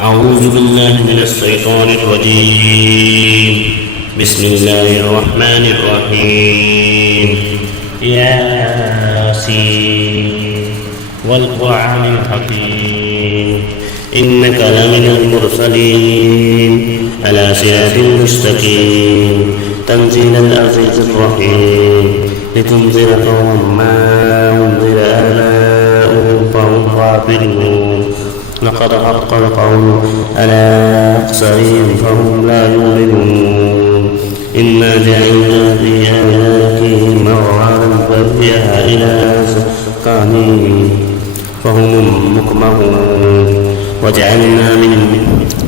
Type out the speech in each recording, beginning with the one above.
أعوذ بالله من الشيطان الرجيم. بسم الله الرحمن الرحيم. ياسين والقرآن الحكيم إنك لمن المرسلين على صراط مستقيم تنزيل العزيز الرحيم لتنذر قوما ما أنذر آباؤهم فهم غافلون لقد حق القول على أكثرهم فهم لا يؤمنون إنا جعلنا في أعناقهم أغلالا فهي إلى أذقانهم فهم مقمحون وجعلنا من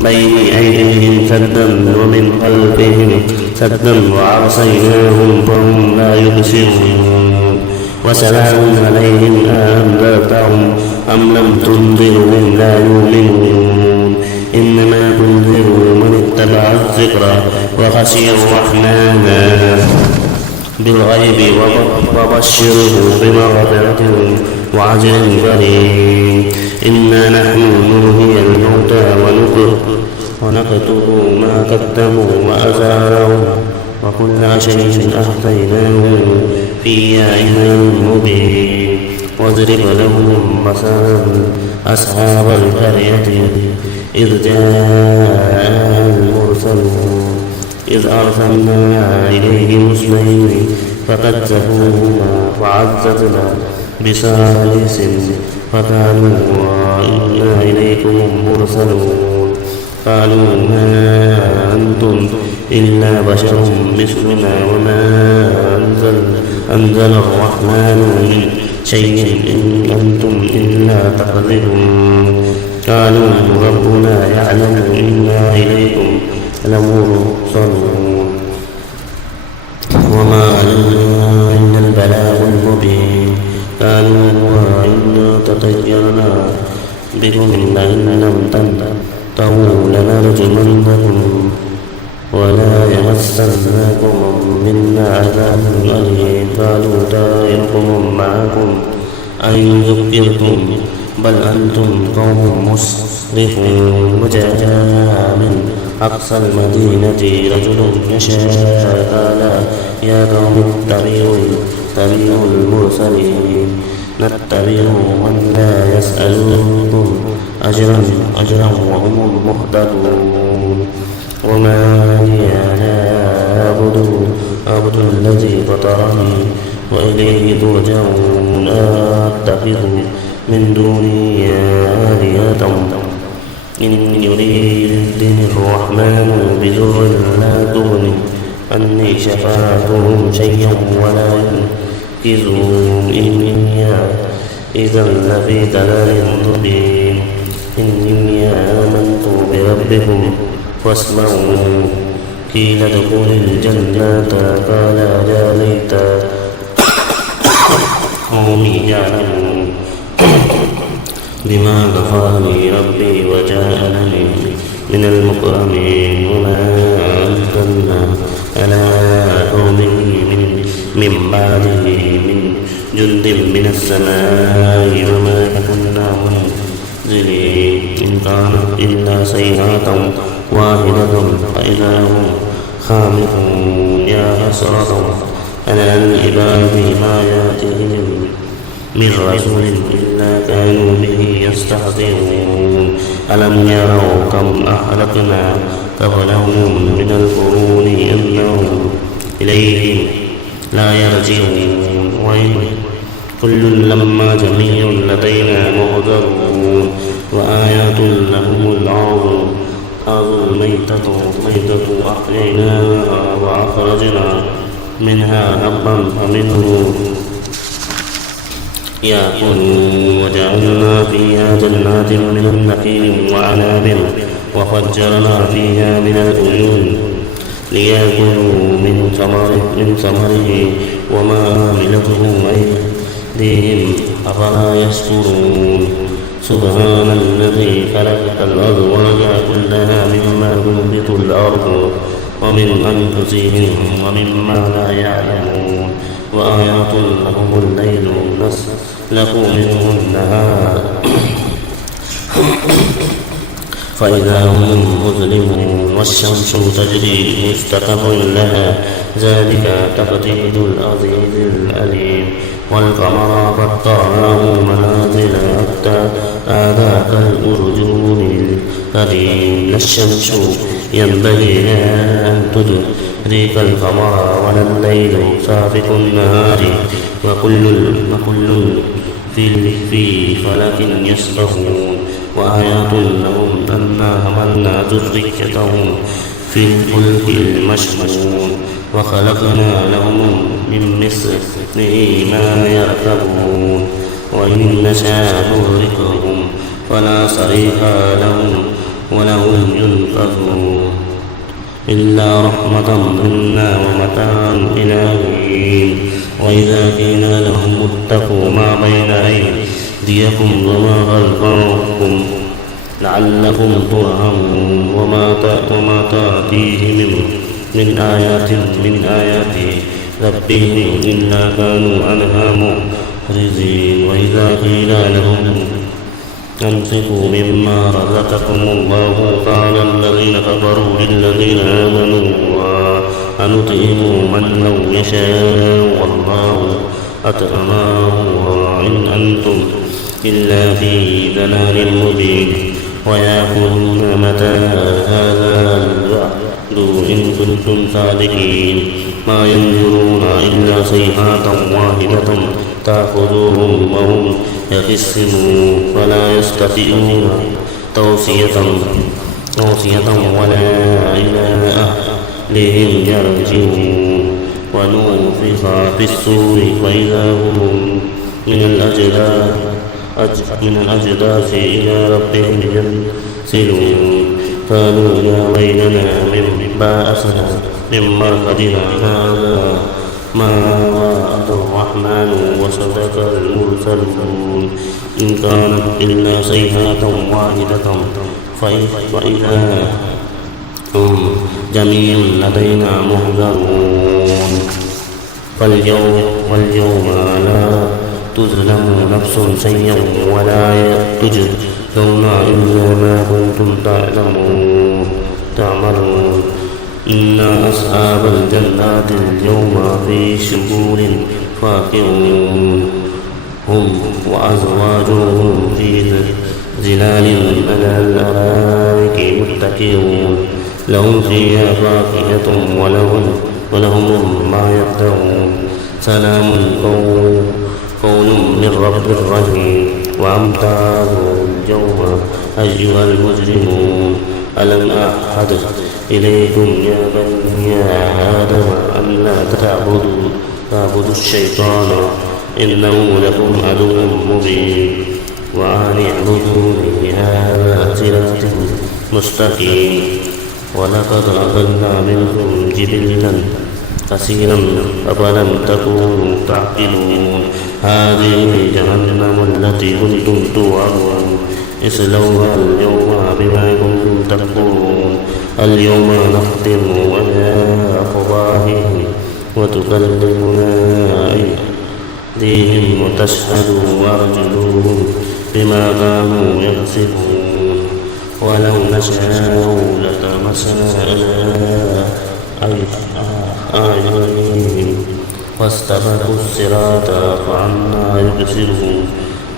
بين أيديهم سدا ومن خلفهم سدا وعصيناهم فهم لا يبصرون وسلام عليهم أأنذرتهم أم لم تنذرهم لا يؤمنون إنما تنذر من اتبع الذكر وخشي الرحمن بالغيب وبشره بمغفرة وأجر كريم. إنا نحن نحيي الموتى ونكتب ما قدموا وآثارهم وكل شيء أحصيناه في إمام مبين. واضرب لهم مثلا أصحاب القرية إذ جاء المرسلون إذ أرسلنا إليهم اثنين فكذبوهما فعززنا بثالث فقالوا إنا إليكم مرسلون قالوا ما أنتم إلا بشر مثلنا وما أنزل الرحمن من شيء إن أنتم إلا تكذبون. قالوا ربنا يعلم إنا إليكم لمرسلون وما علينا إلا البلاغ المبين. قالوا وإنا تطيرنا بكم لئن لم تنتهوا لنرجمنكم ولا يمسنكم منا عذاب أليم. قالوا طائركم معكم أئن ذكرتم بل أنتم قوم مسرفون. وجاء من أقصى المدينة رجل يشاء قال يا قوم اتبعوا المرسلين نتبعوا من لا يسألكم أجرا وهم مهتدون. وما لي لا أعبد الذي فطرني وإليه ترجعون. أتخذ من دونه آلهة إن يردني الرحمن بضر لا تغن عني شفاعتهم شيئا ولا ينقذون. إني إذا لفي ضلال مبين. إني آمنت بربكم فاسمعوا. قيل ادخل الجنة قال يا ليت قومي يعلمون بما غفرني ربي وجعلني من المكرمين. وما أنزلنا على قومه من بعده من جند من السماء وما كنا منزلين إن كانت إلا صيحة واحدة فإذا هم خامدون. يا حسرة على العباد ما يأتيهم من رسول إلا كانوا به يستهزئون. ألم يروا كم أهلكنا قبلهم من القرون أنهم إليهم لا يرجعون. وإن كل لما جميع لدينا محضرون. وآيات لهم الأرض الميتة أحييناها وأخرجنا منها حبا فمنه يأكلون. وجعلنا فيها جنات من نخيل وعناب وفجرنا فيها من العيون ليأكلوا من ثمره وما عملته أيديهم أفلا يشكرون. سبحان الذي خلق الأزواج كلها مما تنبت الأرض ومن أنفسهم ومما لا يعلمون. وآيات لهم الليل نسلك منه النهار فإذا هم مظلمون والشمس تجري مستقر لها ذلك تقدير العزيز العليم والقمر قدرناه منازل حتى عاد كالأرجون القديم لا الشمس ينبغي لها أن تدرك القمر ولا الليل سابق النهار وكل في فلك يسبحون وآيات لهم أنا حملنا ذريتهم في الفلك المشحون وخلقنا لهم من مثله ما يركبون وإن نشاء نغرقهم فلا صريخ لهم ولهم ينقذون إلا رحمة منا ومتاعا إلى حين وإذا قيل لهم اتقوا ما بين أيديكم وما خلفكم لعلكم ترحمون وما تأتيهم من آيات ربهم إلا كانوا عنها معرضين وإذا قيل لهم أنفقوا مما رزقكم الله قال الذين كفروا للذين آمنوا أنطعم من لو يشاء والله أطعمه إن أنتم إلا في ضلال مبين ويقولون متى هذا الوعد إن كنتم صادقين ما ينظرون إلا صيحة واحدة تأخذهم وهم يخصمون فلا يستطيعون توصية ولا إلى أهلهم يرجعون ونفخ في الصور فإذا هم من الأجداث إلى ربهم ينسلون قالوا يا ويلنا من بأسنا من مرقدنا هذا ما وعد الرحمن وصدق المرسلون إن كانت إلا صيحة واحدة فإذا هم جميع لدينا محضرون واليوم لا تظلم نفس شيئا ولا تجزون إلا ما كنتم تعملون إن أصحاب الجنات اليوم في شغول فاكهون هم وأزواجهم في ظلال على الأرائك متكئون لهم فيها فاكهة ولهم ما يدعون سلام قول من رب رحيم وامتازوا اليوم أيها المجرمون ألم أعهد إليكم يا بني آدم أن لا تعبدوا الشيطان إنه لكم عدو مبين وأن اعبدوني هذا صراط مستقيم ولقد أضلنا منكم جبلا كثيرا أفلم تكونوا تعقلون هذه جهنم التي كنتم توعدون اصلوها اليوم بما كنتم تكفرون اليوم نختم على أفواههم وتكلمنا أيديهم وتشهد أرجلهم بما كانوا يكسبون ولو نشاء لطمسنا على أعينهم واستبقوا الصراط فعنا يبصرون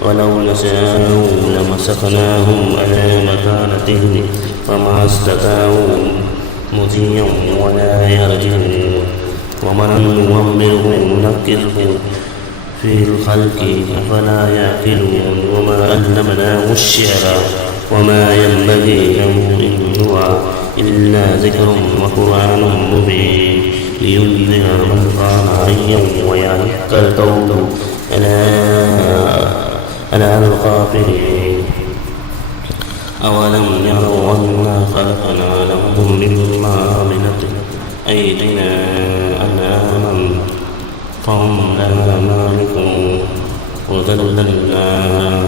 ولو نشاء لمسكناهم على مكانتهم فما استطاعوا مضيا ولا يرجعون ومن نعمره ننكره في الخلق أفلا يعقلون وما علمناه الشعر وما ينبغي له إن هو إلا ذكر وقرآن مبين لينذر من كان حيا ويحق القول على الغافلين أولم يروا أنا خلقنا لهم مما عملت أيدينا أنعاما فهم لها مالكون وذللنا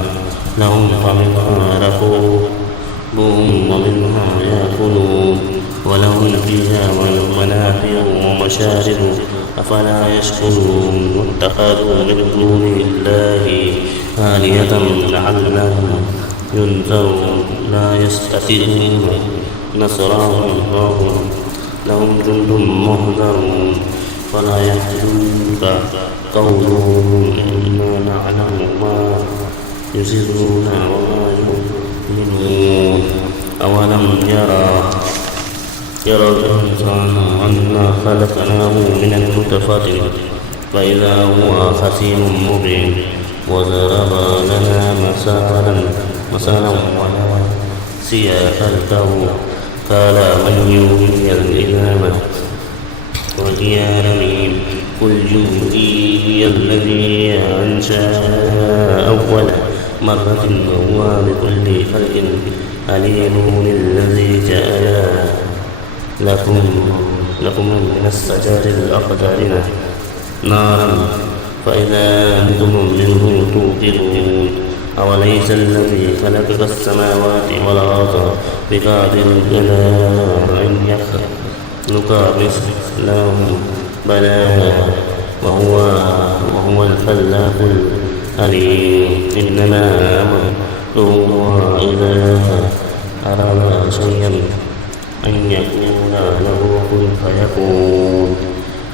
لهم فمنها ركوبهم ومنها يأكلون ولهم فيها منافع ومشارب أفلا يشكرون واتخذوا من دون الله آلهة لعلهم ينذرون لا يستطيعون نصرهم لهم جند مهزرون ولا يحزنك قولهم إنا نعلم ما يسرون وما يعلنون أولم يرى الإنسان أنا خلقناه من النطفة فإذا هو خصيم مبين وضرب لنا مثلا ونسي خلقه قال من يحيي العظام وهي رميم قل يحييها الذي أنشأها أول مرة وهو بكل خلق عليم الذي جعل لكم من الشجر الأخضر نارا فإذا أنتم منه توقدون أوليس الذي خلق السماوات والأرض بقادر على أن يخلق مثلهم بلى وهو الخلاق العليم إنما أمره إذا أراد شيئا أن يقول له كن فيكون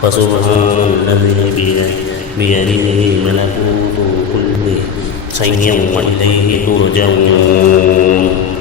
فسبحان الذي بيده ملكوت كل شيء وإليه ترجعون